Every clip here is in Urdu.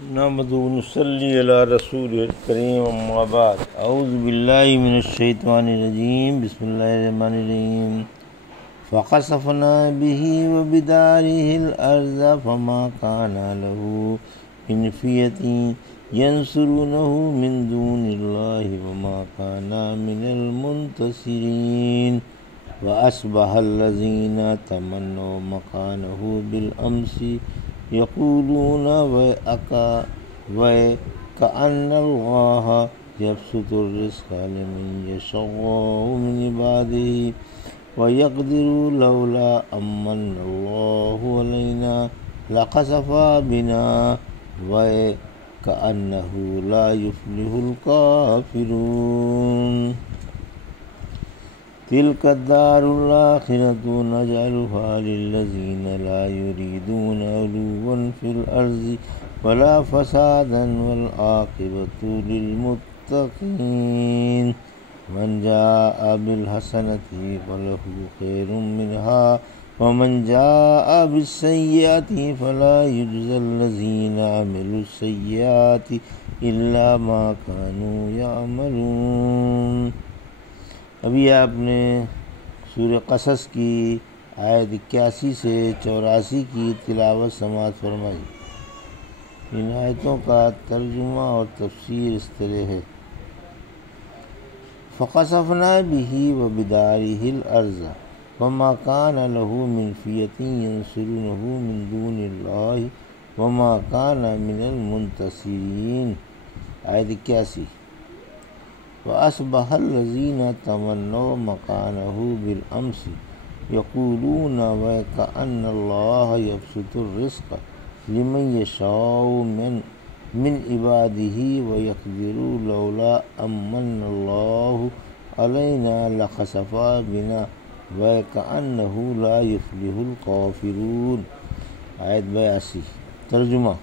نحمد و نصلی علی رسول الکریم اما بعد اعوذ باللہ من الشیطان الرجیم بسم اللہ الرحمن الرحیم فخسفنا به وبداره الارض فما كان له من فئة ينصرونه من دون الله وما كان من المنتصرين وأصبح الذين تمنوا مكانه بالأمس يقولون وكأن الله يبسط الرزق لمن يشاء من عباده ويقدر لولا أمن الله علينا لخسف بنا وكأنه لا يفلح الكافرون تلك الدار الآخرة نجعلها للذين لا يريدون علوا في الأرض ولا فسادا والعاقبة للمتقين من جاء بالحسنة فله خير منها ومن جاء بالسيئة فلا يجزى الذين عملوا السيئات إلا ما كانوا يعملون۔ ابھی آپ نے سورہ قصص کی آیت 81 سے 84 کی تلاوت سماعت فرمائی۔ ان آیتوں کا ترجمہ اور تفسیر اس طرح ہے: فخسفنا به وبداره الارض وما كان له من فئة ينصرونه من دون الله وما كان من المنتصرين۔ آیت 81۔ وأصبح الذين تمنوا مكانه بالأمس يقولون وكأن الله يبسط الرزق لمن يشاء من عباده ويقدر لولا أمن الله علينا لخسف بنا وكأنه لا يفلح الكافرون۔ آیت 82۔ ترجمہ: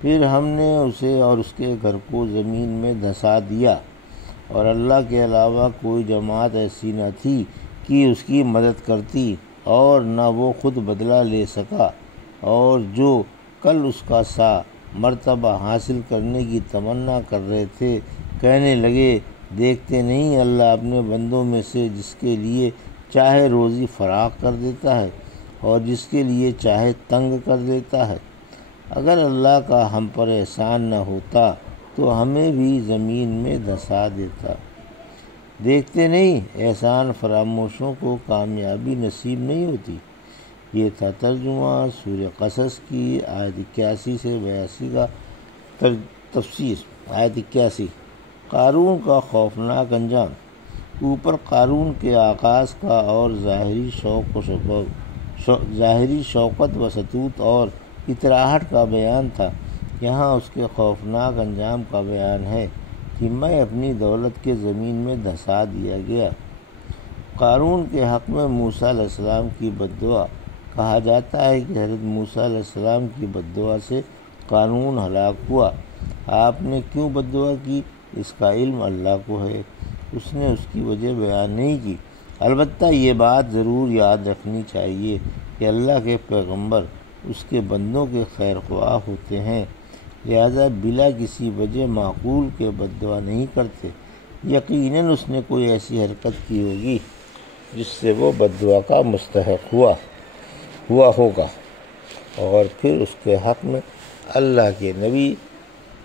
پھر ہم نے اسے اور اس کے گھر کو زمین میں دھسا دیا اور اللہ کے علاوہ کوئی جماعت ایسی نہ تھی کہ اس کی مدد کرتی، اور نہ وہ خود بدلہ لے سکا، اور جو کل اس کا سا مرتبہ حاصل کرنے کی تمنا کر رہے تھے کہنے لگے، دیکھتے نہیں اللہ اپنے بندوں میں سے جس کے لیے چاہے روزی فراخ کر دیتا ہے اور جس کے لیے چاہے تنگ کر دیتا ہے۔ اگر اللہ کا ہم پر احسان نہ ہوتا تو ہمیں بھی زمین میں دھسا دیتا۔ دیکھتے نہیں احسان فراموشوں کو کامیابی نصیب نہیں ہوتی۔ یہ تھا ترجمہ سورہ قصص کی آیت 81 سے 82 کا تفسیر۔ آیت 81۔ قارون کا خوفناک انجام۔ اوپر قارون کے آغاز کا اور ظاہری شوکت و سطوت اور اطراحٹ کا بیان تھا۔ یہاں اس کے خوفناک انجام کا بیان ہے کہ میں اپنی دولت کے زمین میں دھسا دیا گیا۔ قارون کے حق میں موسیٰ علیہ السلام کی بددعا۔ کہا جاتا ہے کہ حضرت موسیٰ علیہ السلام کی بددعا سے قارون ہلاک ہوا۔ آپ نے کیوں بددعا کی اس کا علم اللہ کو ہے، اس نے اس کی وجہ بیان نہیں کی۔ البتہ یہ بات ضرور یاد رکھنی چاہیے کہ اللہ کے پیغمبر اس کے بندوں کے خیر خواہ ہوتے ہیں، لہذا بلا کسی وجہ معقول کے بددعا نہیں کرتے۔ یقیناً اس نے کوئی ایسی حرکت کی ہوگی جس سے وہ بددعا کا مستحق ہوا ہوگا، اور پھر اس کے حق میں اللہ کے نبی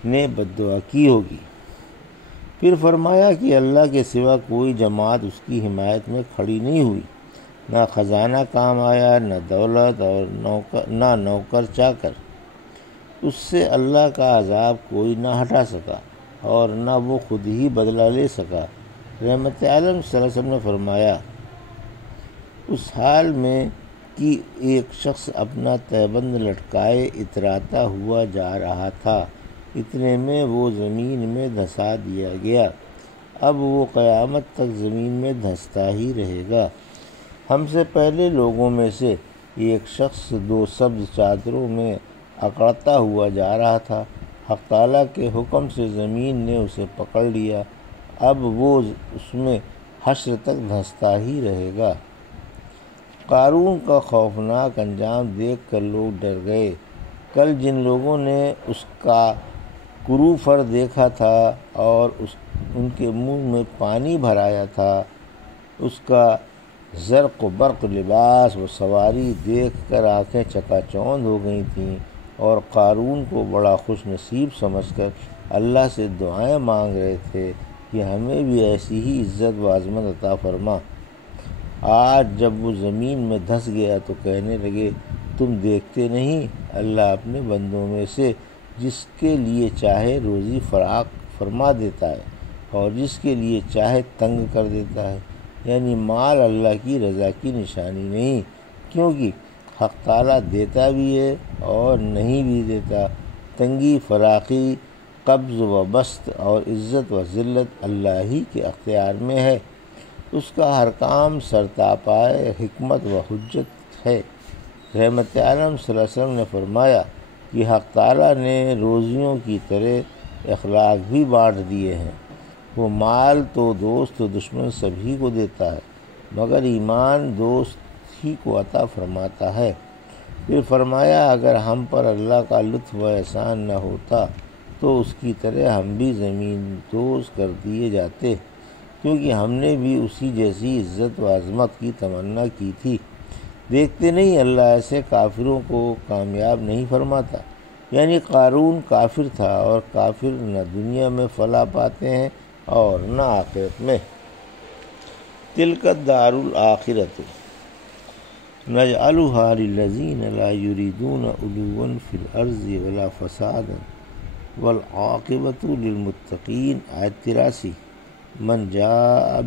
نے بددعا کی ہوگی۔ پھر فرمایا کہ اللہ کے سوا کوئی جماعت اس کی حمایت میں کھڑی نہیں ہوئی، نہ خزانہ کام آیا، نہ دولت اور نہ نوکر چاکر۔ اس سے اللہ کا عذاب کوئی نہ ہٹا سکا اور نہ وہ خود ہی بدلہ لے سکا۔ رحمت عالم صلی اللہ علیہ وسلم نے فرمایا، اس حال میں کہ ایک شخص اپنا تہبند لٹکائے اتراتا ہوا جا رہا تھا، اتنے میں وہ زمین میں دھسا دیا گیا۔ اب وہ قیامت تک زمین میں دھستا ہی رہے گا۔ ہم سے پہلے لوگوں میں سے ایک شخص 2 سبز چادروں میں اکڑتا ہوا جا رہا تھا۔ حق تعالیٰ کے حکم سے زمین نے اسے پکڑ لیا، اب وہ اس میں حشر تک دھستا ہی رہے گا۔ قارون کا خوفناک انجام دیکھ کر لوگ ڈر گئے کل جن لوگوں نے اس کا کروفر دیکھا تھا اور ان کے منہ میں پانی بھرایا تھا، اس کا زرق و برق لباس و سواری دیکھ کر آنکھیں چکا چوند ہو گئی تھیں، اور قارون کو بڑا خوش نصیب سمجھ کر اللہ سے دعائیں مانگ رہے تھے کہ ہمیں بھی ایسی ہی عزت و عظمت عطا فرما۔ آج جب وہ زمین میں دھس گیا تو کہنے لگے، تم دیکھتے نہیں اللہ اپنے بندوں میں سے جس کے لیے چاہے روزی فراخ فرما دیتا ہے اور جس کے لیے چاہے تنگ کر دیتا ہے۔ یعنی مال اللہ کی رضا کی نشانی نہیں، کیونکہ حق تعالیٰ دیتا بھی ہے اور نہیں بھی دیتا۔ تنگی فراخی، قبض و بسط اور عزت و ذلت اللہ ہی کے اختیار میں ہے۔ اس کا ہر کام سرتاپائے حکمت و حجت ہے۔ رحمت عالم صلی اللہ علیہ وسلم نے فرمایا کہ حق تعالیٰ نے روزیوں کی طرح اخلاق بھی بانٹ دیے ہیں۔ وہ مال تو دوست و دشمن سبھی کو دیتا ہے، مگر ایمان دوست ہی کو عطا فرماتا ہے۔ پھر فرمایا اگر ہم پر اللہ کا لطف و احسان نہ ہوتا تو اس کی طرح ہم بھی زمین دوز کر دیے جاتے، کیونکہ ہم نے بھی اسی جیسی عزت و عظمت کی تمنا کی تھی۔ دیکھتے نہیں اللہ ایسے کافروں کو کامیاب نہیں فرماتا۔ یعنی قارون کافر تھا، اور کافر نہ دنیا میں فلاح پاتے ہیں اور نہ آخرت میں۔ تلک الدار الآخرۃ نجعلها للذین لا یریدون علوا فی الارض ولا فسادا والعاقبۃ للمتقین۔ آیت 83۔ من جاء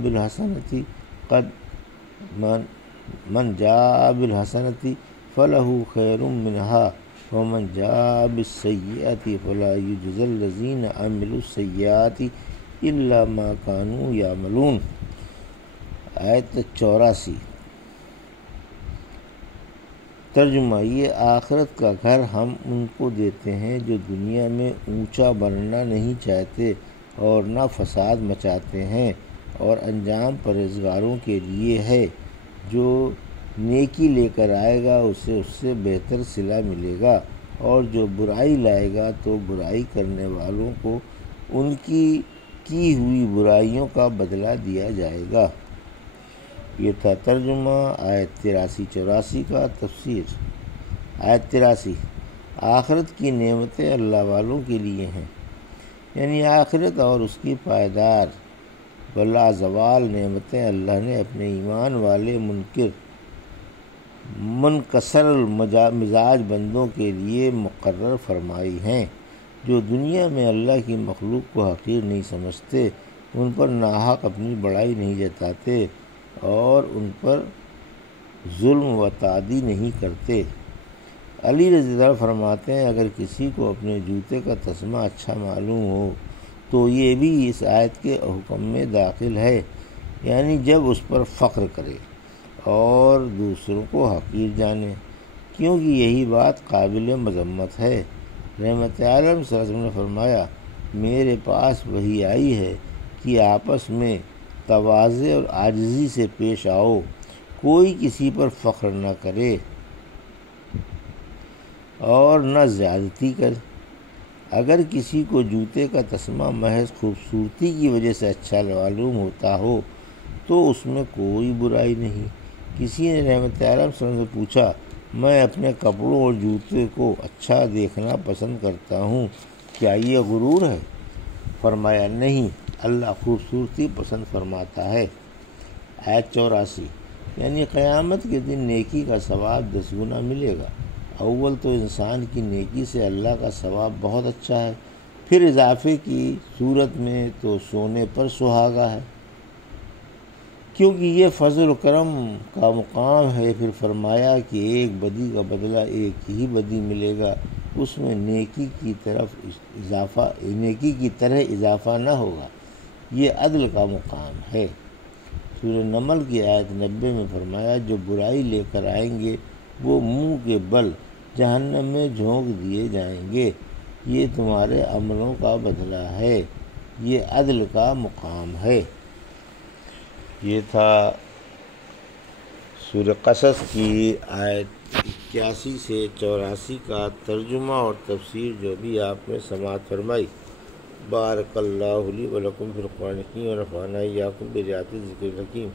بالحسنۃ فلہ خیر منها ومن جاء بالسیئۃ فلا یجزی الذین عملوا السیئات الا ما كانوا یعملون۔ آیت 84۔ ترجمہ، یہ آخرت کا گھر ہم ان کو دیتے ہیں جو دنیا میں اونچا بننا نہیں چاہتے اور نہ فساد مچاتے ہیں، اور انجام پرہیزگاروں کے لیے ہے۔ جو نیکی لے کر آئے گا اسے اس سے بہتر صلہ ملے گا، اور جو برائی لائے گا تو برائی کرنے والوں کو ان کی ہوئی برائیوں کا بدلہ دیا جائے گا۔ یہ تھا ترجمہ آیت 83-84 کا۔ تفسیر۔ آیت 83۔ آخرت کی نعمتیں اللہ والوں کے لیے ہیں، یعنی آخرت اور اس کی پائیدار بلا زوال نعمتیں اللہ نے اپنے ایمان والے منکسر مزاج بندوں کے لیے مقرر فرمائی ہیں، جو دنیا میں اللہ کی مخلوق کو حقیر نہیں سمجھتے، ان پر ناحق اپنی بڑائی نہیں جتاتے اور ان پر ظلم و تعدی نہیں کرتے۔ علی رضی اللہ عنہ فرماتے ہیں اگر کسی کو اپنے جوتے کا تسمہ اچھا معلوم ہو تو یہ بھی اس آیت کے حکم میں داخل ہے، یعنی جب اس پر فخر کرے اور دوسروں کو حقیر جانے، کیونکہ یہی بات قابل مذمت ہے۔ رحمت عالم صلی اللہ علیہ وسلم نے فرمایا میرے پاس وحی آئی ہے کہ آپس میں تواضع اور عاجزی سے پیش آؤ، کوئی کسی پر فخر نہ کرے اور نہ زیادتی کرے۔ اگر کسی کو جوتے کا تسمہ محض خوبصورتی کی وجہ سے اچھا معلوم ہوتا ہو تو اس میں کوئی برائی نہیں۔ کسی نے رحمت عالم صلی اللہ علیہ وسلم سے پوچھا میں اپنے کپڑوں اور جوتے کو اچھا دیکھنا پسند کرتا ہوں، کیا یہ غرور ہے؟ فرمایا نہیں، اللہ خوبصورتی پسند فرماتا ہے۔ آیت 84۔ یعنی قیامت کے دن نیکی کا ثواب 10 گنا ملے گا۔ اول تو انسان کی نیکی سے اللہ کا ثواب بہت اچھا ہے، پھر اضافے کی صورت میں تو سونے پر سہاگا ہے، کیونکہ یہ فضل و کرم کا مقام ہے۔ پھر فرمایا کہ ایک بدی کا بدلہ ایک ہی بدی ملے گا، اس میں نیکی کی طرح اضافہ نہ ہوگا، یہ عدل کا مقام ہے۔ سورہ نمل کی آیت 90 میں فرمایا جو برائی لے کر آئیں گے وہ منہ کے بل جہنم میں جھونک دیے جائیں گے، یہ تمہارے عملوں کا بدلہ ہے، یہ عدل کا مقام ہے۔ یہ تھا سورہ قصص کی آیت 81 سے 84 کا ترجمہ اور تفسیر جو بھی آپ نے سماعت فرمائی۔ بارک اللہ لی و لکم فی القرآن الحکیم و نفعنی وایاکم بآیات الذکر الحکیم۔